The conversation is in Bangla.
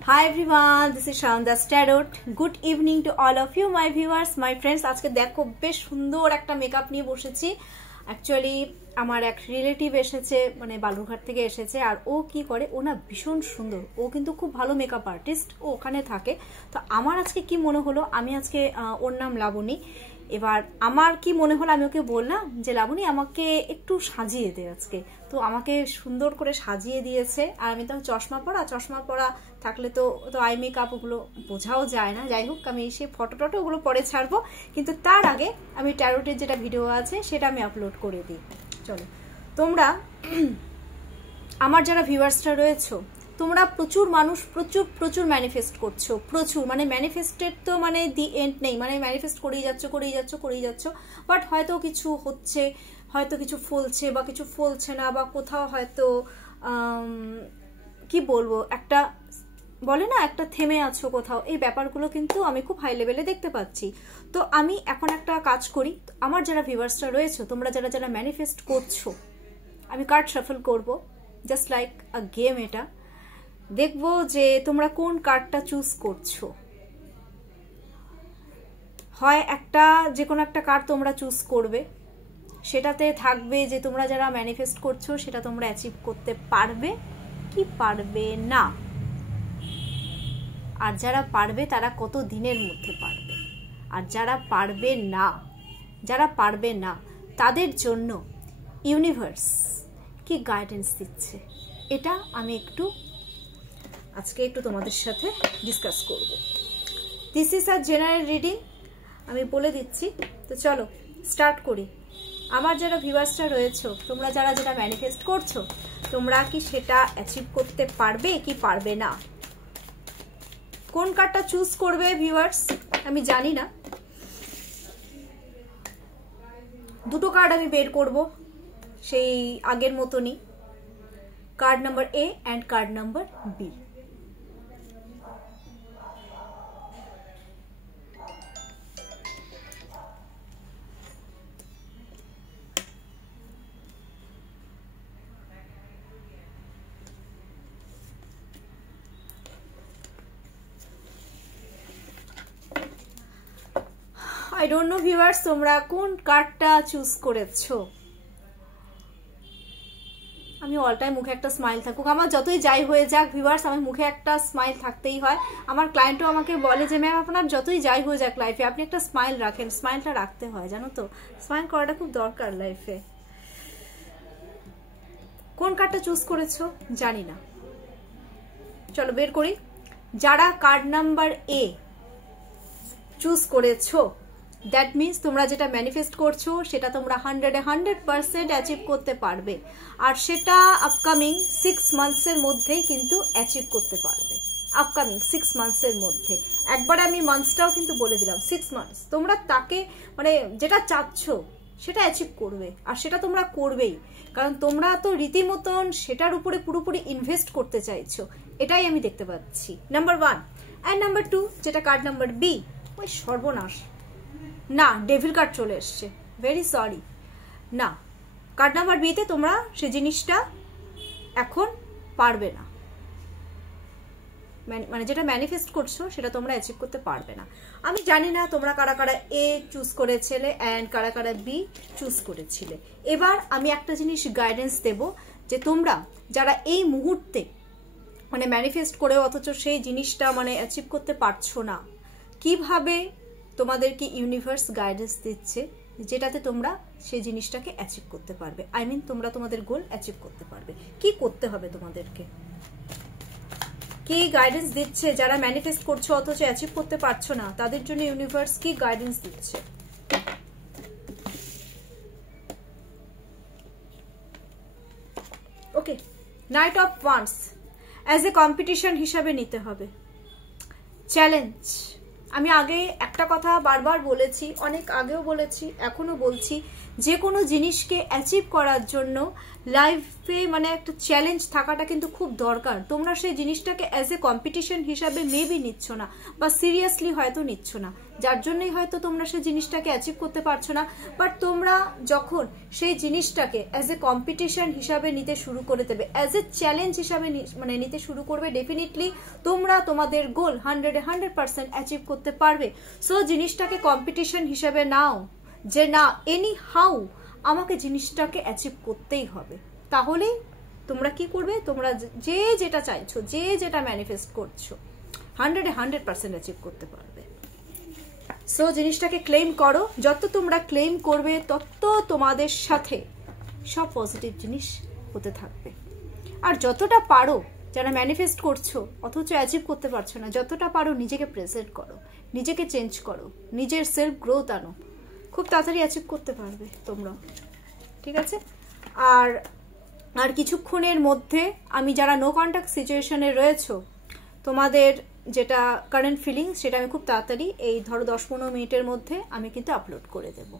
Hi everyone, this is Shanda's Tarot. Good evening to all of you, my viewers, my friends. আজকে দেখো বেশ সুন্দর একটা মেকআপ নিয়ে বসেছি। অ্যাকচুয়ালি আমার এক রিলেটিভ এসেছে, মানে বালুরঘাট থেকে এসেছে, আর ও কি করে, ও না ভীষণ সুন্দর, ও কিন্তু খুব ভালো মেকআপ আর্টিস্ট, ও ওখানে থাকে। তো আমার আজকে কি মনে হলো, আমি আজকে ওর নাম লাবণী, এবার আমার কি মনে হলো, আমি ওকে বললাম যে লাবণী আমাকে একটু সাজিয়ে দে আজকে। তো আমাকে সুন্দর করে সাজিয়ে দিয়েছে। আর আমি তো চশমা পরা থাকলে তো আই মেকআপ ওগুলো বোঝাও যায় না। যাই হোক, আমি সেই ফটো ওগুলো পরে ছাড়বো, কিন্তু তার আগে আমি ট্যারোটের যেটা ভিডিও আছে সেটা আমি আপলোড করে দিই। চলো, তোমরা আমার যারা ভিউয়ার্সরা রয়েছো, তোমরা প্রচুর মানুষ প্রচুর ম্যানিফেস্ট করছো, প্রচুর, মানে ম্যানিফেস্টের তো মানে দি এন্ড নেই, মানে ম্যানিফেস্ট করেই যাচ্ছ, বাট হয়তো কিছু হচ্ছে, হয়তো কিছু ফলছে বা কিছু ফলছে না, বা কোথাও হয়তো কি বলবো, একটা বলে না একটা থেমে আছো কোথাও, এই ব্যাপারগুলো কিন্তু আমি খুব হাই লেভেলে দেখতে পাচ্ছি। তো আমি এখন একটা কাজ করি, আমার যারা ভিউয়ার্সরা রয়েছে, তোমরা যারা ম্যানিফেস্ট করছো, আমি কার্ড শাফল করব, জাস্ট লাইক আ গেম। এটা দেখবো যে তোমরা কোন কার্ডটা চুজ করছো। হয় একটা যে কোনো একটা কার্ড তোমরা চুজ করবে, সেটাতে থাকবে যে তোমরা যারা ম্যানিফেস্ট করছো সেটা তোমরা অ্যাচিভ করতে পারবে কি পারবে না, আর যারা পারবে তারা কত দিনের মধ্যে পারবে, আর যারা পারবে না তাদের জন্য ইউনিভার্স কি গাইডেন্স দিচ্ছে, এটা আমি আজকে একটু তোমাদের সাথে ডিসকাস করব। This is a general reading, আমি বলে দিচ্ছি। তো চলো স্টার্ট করি। আমার যারা ভিউয়ার্সরা রয়েছো, তোমরা যারা ম্যানিফেস্ট করছো, তোমরা কি সেটা অ্যাচিভ করতে পারবে কি পারবে না, কোন কার্ডটা চুজ করবে ভিউয়ার্স আমি জানি না। দুটো কার্ড আমি বের করব সেই আগের মতনই, card number A and card number B. I don't know viewers, তোমরা কোন কার্ডটা চুজ করেছো। আমি অল টাইম মুখে একটা স্মাইল থাকুক, আমার যতই যাই হয়ে যাক ভিউয়ার্স, আমার মুখে একটা স্মাইল থাকতেই হয়। আমার ক্লায়েন্টও আমাকে বলে যে ম্যাম আপনার যতই যাই হয়ে যাক লাইফে আপনি একটা স্মাইল রাখেন, স্মাইলটা রাখতে হয়, জানো তো, স্মাইল করাটা খুব দরকার লাইফে। কোন কার্ডটা চুজ করেছো জানি না, চলো বের করি। যারা কার্ড নাম্বার এ চুজ করেছো, দ্যাট মিনস তোমরা যেটা ম্যানিফেস্ট করছো সেটা তোমরা 100% অ্যাচিভ করতে পারবে, আর সেটা আপকামিং 6 মান্থসের মধ্যেই কিন্তু অ্যাচিভ করতে পারবে। আপকামিং 6 মান্থসের মধ্যে, একবার আমি মান্থসটাও কিন্তু বলে দিলাম, 6 মান্থস তোমরা তাকে মানে যেটা চাচ্ছ সেটা অ্যাচিভ করবে, আর সেটা তোমরা করবেই, কারণ তোমরা তো রীতিমতন সেটার উপরে পুরোপুরি ইনভেস্ট করতে চাইছো, এটাই আমি দেখতে পাচ্ছি। নাম্বার 1 অ্যান্ড নাম্বার 2 যেটা কার্ড নাম্বার বি, ওই সর্বনাশ, না ডেভিল কার্ড চলে এসছে, ভেরি সরি। না, কার্ড নাম্বার বিতে তোমরা সে জিনিসটা এখন পারবে না, মানে যেটা ম্যানিফেস্ট করছো সেটা তোমরা অ্যাচিভ করতে পারবে না। আমি জানি না তোমরা কারা এ চুজ করেছিলে অ্যান্ড কারা বি চুজ করেছিলে। এবার আমি একটা জিনিস গাইডেন্স দেব, যে তোমরা যারা এই মুহূর্তে মানে ম্যানিফেস্ট করেও অথচ সেই জিনিসটা মানে অ্যাচিভ করতে পারছো না, কিভাবে তোমাদেরকে ইউনিভার্স গাইডেন্স দিচ্ছে যেটাতে তোমরা সেই জিনিসটাকে অ্যাচিভ করতে পারবে, আই মিন তোমরা তোমাদের গোল অ্যাচিভ করতে পারবে, কি করতে হবে তোমাদেরকে, কি গাইডেন্স দিচ্ছে। যারা ম্যানিফেস্ট করছো অথচ অ্যাচিভ করতে পারছো না, তাদের জন্য ইউনিভার্স কি গাইডেন্স দিচ্ছে। Okay, knight of wands as a competition হিসাবে নিতে হবে, চ্যালেঞ্জ। আমি আগে একটা কথা বারবার বলেছি, অনেক আগেও বলেছি, এখনো বলছি, যে কোনো জিনিসকে অ্যাচিভ করার জন্য লাইফে মানে একটা চ্যালেঞ্জ থাকাটা কিন্তু খুব দরকার। তোমরা সেই জিনিসটাকে অ্যাজ এ কম্পিটিশন হিসাবে মেবি নিচ্ছ না, বা সিরিয়াসলি হয়তো নিচ্ছ না, যার জন্যই হয়তো তোমরা সেই জিনিসটাকে অ্যাচিভ করতে পারছো না। বাট তোমরা যখন সেই জিনিসটাকে অ্যাজ এ কম্পিটিশন হিসাবে নিতে শুরু করে দেবে, অ্যাজ এ চ্যালেঞ্জ হিসাবে মানে নিতে শুরু করবে, ডেফিনেটলি তোমরা তোমাদের গোল 100% অ্যাচিভ করতে পারবে। সো জিনিসটাকে কম্পিটিশন হিসাবে নাও, যে না এনি হাউ আমাকে জিনিসটাকে অ্যাচিভ করতেই হবে। তাহলেই তোমরা কি করবে, তোমরা যে যেটা চাইছো, যে যেটা ম্যানিফেস্ট করছো 100% অ্যাচিভ করতে পারবে। সো জিনিসটাকে ক্লেম করো, যত তোমরা ক্লেম করবে তত তোমাদের সাথে সব পজিটিভ জিনিস হতে থাকবে। আর যতটা পারো যারা ম্যানিফেস্ট করছো অথচ অ্যাচিভ করতে পারছো না, যতটা পারো নিজেকে প্রেজেন্ট করো, নিজেকে চেঞ্জ করো, নিজের সেলফ গ্রোথ আনো, খুব তাড়াতাড়ি অ্যাচিভ করতে পারবে তোমরা। ঠিক আছে? আর কিছুক্ষণের মধ্যে আমি যারা নো কন্ট্যাক্ট সিচুয়েশনে রয়েছো, তোমাদের যেটা কারেন্ট ফিলিংস সেটা আমি খুব তাড়াতাড়ি এই ধরো 10-15 মিনিটের মধ্যে আমি কিন্তু আপলোড করে দেবো।